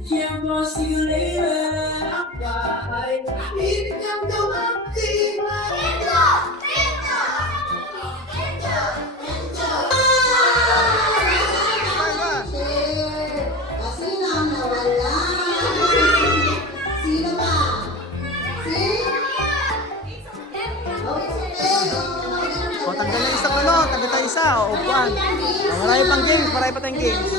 Can't fall, see you later. Bye. Hinihintay daw ang tima. Sino ang nawala? Sino ba? O, tanggal na isang ano, tanggal na isa, o, upuan. O, marami pang games, marami pa tayong games.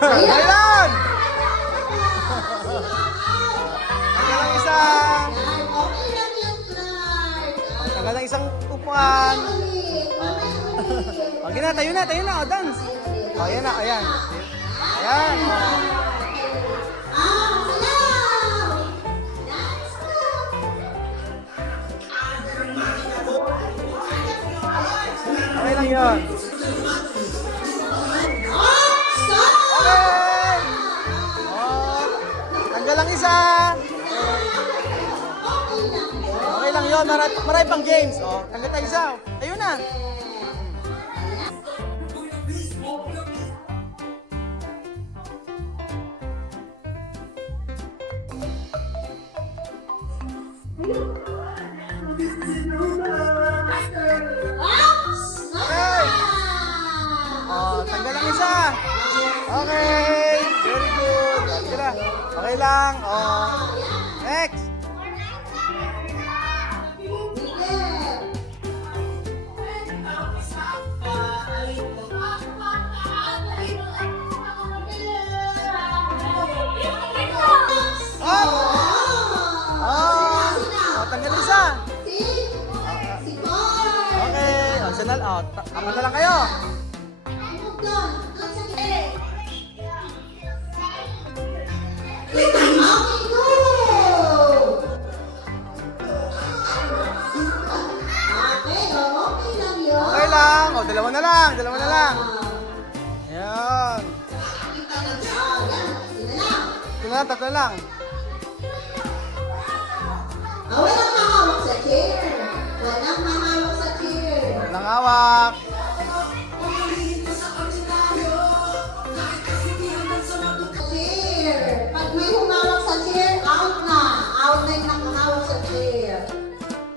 Ayun! Tanggal ng isang, tanggal ng isang upuan. O, gina, tayo na, o, dance. O, ayan na, ayan. Ayan, o. Okay lang yun. Okay! Oh, tanggal lang isa. Okay lang yun. Marami pang games. Oh, tanggal tayo isa. Ayun na. Okay. Oh, tanggal lang isa. Okay. Very good. Okay lang. Okay lang. Oh. Next. Oh. Oh. Oh, tanggal isa. Okay. Oh, sanal. Oh, apat na lang kayo. Okay lang. O, dalawa na lang. Dalawa na lang. Ayan. Ito na, tatlo na lang. Walang mahawak sa chair. Walang mahawak sa chair. Walang hawak. Chair. Pag may humawak sa chair, out na. Out na yung nakahawak sa chair.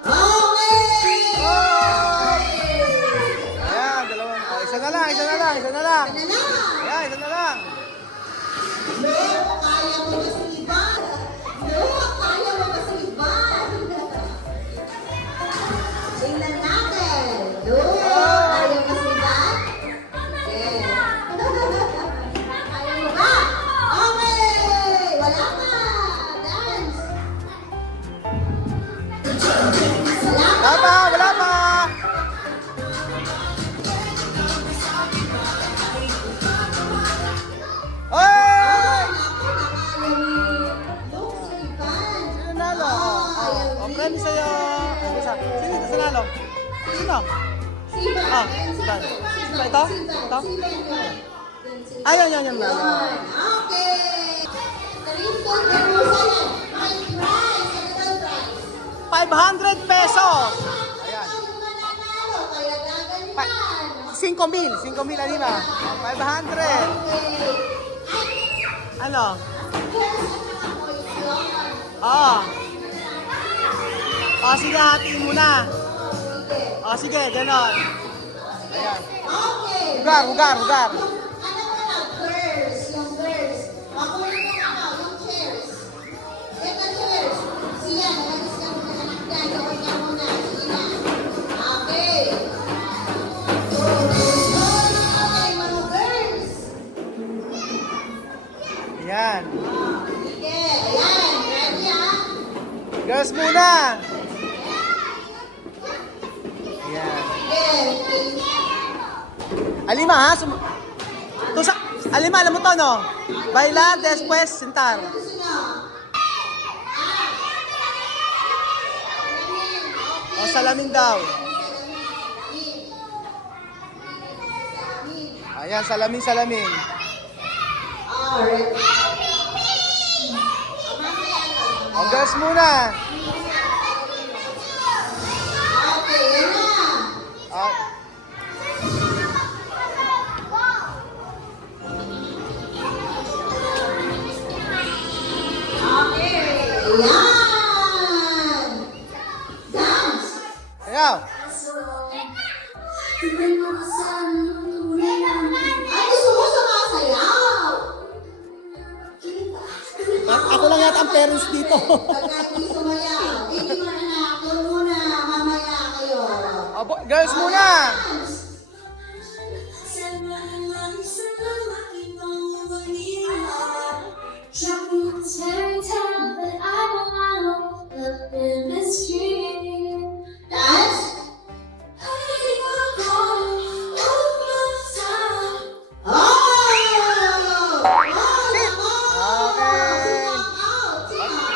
Okay! Ayan, dalawa. O, isa na lang, isa na lang, isa na lang. Ano na? Ayan, isa na lang. No, kaya mo ba si Ivan? No, kaya mo ba si Ivan? Tingnan natin. No, kaya mo si Ivan? Okay. Kaya mo ba? Okay! Wala pa! Dance! Wala pa! Wala pa, wala pa. Oy! Look, si Ivan. Sino nalo? O, premi sa'yo. Ano isa? Sino ito sa nalo? Sino? Si Ivan. Ah, si Ivan. Ito? Ito? Ayun, yan, yan. Okay. Triple Jerusalem. My prize. Ano daw prize? 500 pesos. Ayan. Ang mananalo, kaya gaganyan. 5,000 alina. 500. Okay. Ano? Yes, ano ako, it's longer. Oo. O, sige, hatiin mo na. Okay. O, sige, ganon. Ayan. Okay. Hugar. Ano mo na, girls, yung girls. Makunin mo na yung chairs. Ito chairs. Siya, nalagis ka muna anak dyan. Gawin ka muna. Sige na. Okay. Okay, mga girls. Ayan. Sige, ayan. Ready ah? Girls muna. Ayan. Sige. Alima, ha? Alima, alam mo to, no? Bailar, después, sentar. O, salamin daw. Ayan, salamin. Alright. O, girls muna. Okay, yan na. Ay, gusto mo sumasayaw? Ako lang yata ang parents dito. Pagka hindi sumayaw, hindi mo anak, doon muna, mamaya kayo. Girls muna. Dance?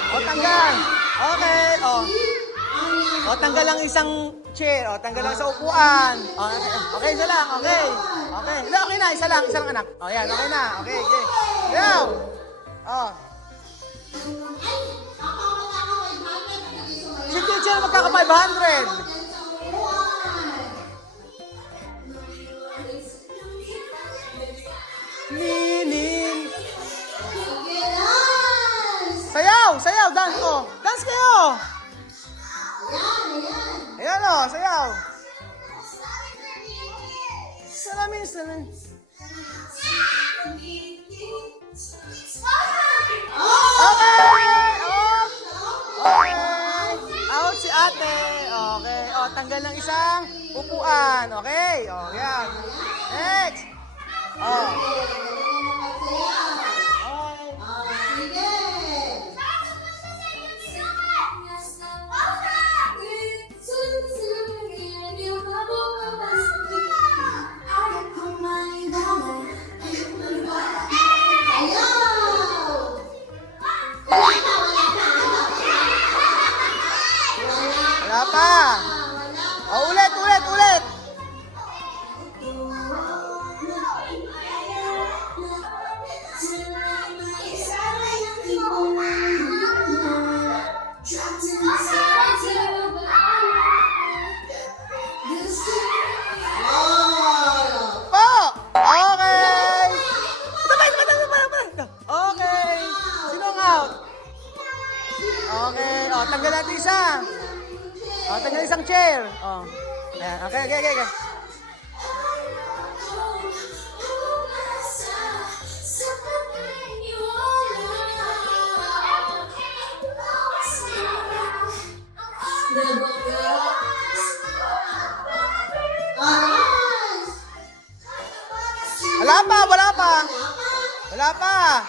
O, tanggal. Okay, o. O, tanggal ang isang chair. O, tanggal lang sa upuan. O, okay, isa lang. Okay. Okay. Hindi, okay na. Isa lang anak. O, yan. Okay na. Okay, okay. Go. O. Si teacher magkaka 500. Ninin. Sayaw! Sayaw! Dance ko! Dance kayo! Ayan o, sayaw! Salamin, salamin. Okay! Off! Okay! Out si ate! Okay. O, tanggal ng isang upuan. Okay? O, yan. Next! O. Wala pa. O, ulit, ulit, ulit. Po! Okay! Sabay, sabay. Okay. Sinong out? Okay. O, tanggal natin isa. O, tanggal isang chair. O. Ayan. Okay, okay, okay, okay. Wala pa, wala pa. Wala pa.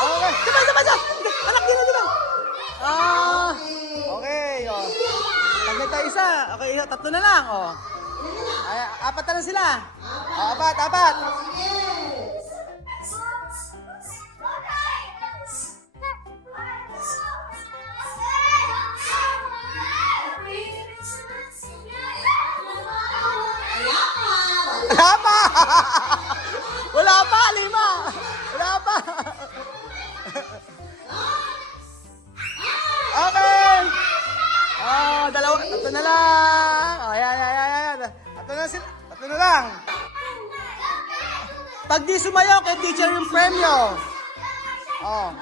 Okay. Sabay, sabay, sabay. Anak, dito, dito. Ah. Okay, o. Tanggal tayo isa. Okay, tatlo na lang, o. Ay, apat na lang sila. O, apat, apat. Wala pa! Wala pa, lima! Wala pa! Okay! Oh, dalawa, tatlo na lang! Oh, ayan, ayan, ayan, ayan. Tatlo na sila, tatlo na lang. Pag di sumayaw, kay teacher yung premyo. Oh.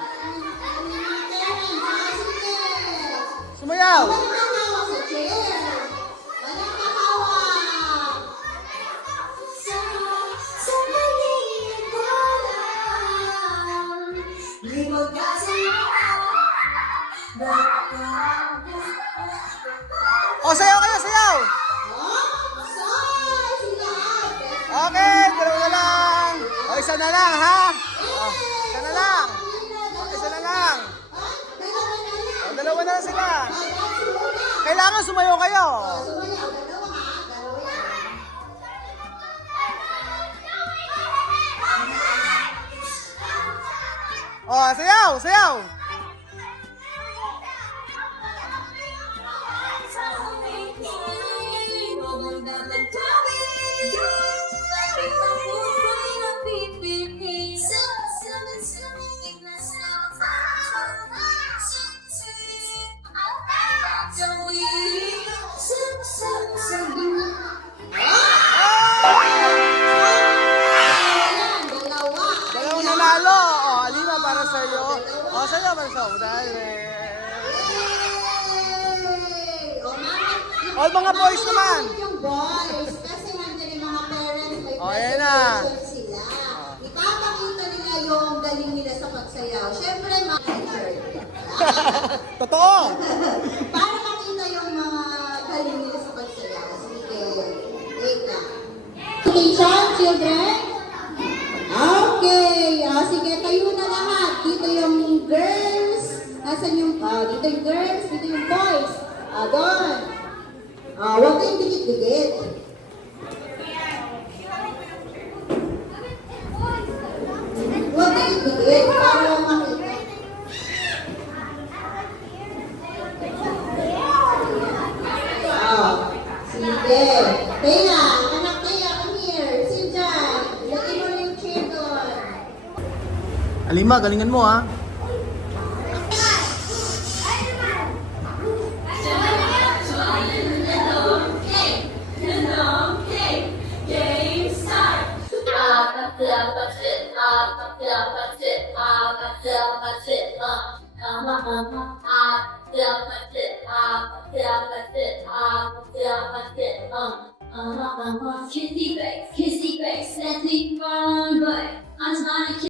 Sumayaw! Oh, sayaw kayo, sayaw! Okay, dalawa na lang. O, isa na lang, ha? O, isa na lang. O, isa na lang. O, dalawa na lang sila. Kailangan sumayaw kayo. O, sayaw, sayaw. sayo, sayo. Dali. Yay! O, mama. All mga boys naman. Yung boys. Kasi nandun yung mga parents, may Ayan na. presentation sila. Ipapakita nila yung galing nila sa pagsayaw. Siyempre, mga Totoo. para makita yung mga galing nila sa pagsayaw. Sige, wait lang. Attention, children. Okay, sige, tayo na lahat. Dito yung girls. Nasaan yung, dito yung girls, dito yung boys. Doon. Huwag kayong dikit-dikit. Huwag kayong dikit para makita. Sige. Kaya, anak kaya, come here. Sit dyan. Lagay mo na yung chair doon. Alima, galingan mo ha. Kissy face, let's leave fun, but I'm trying to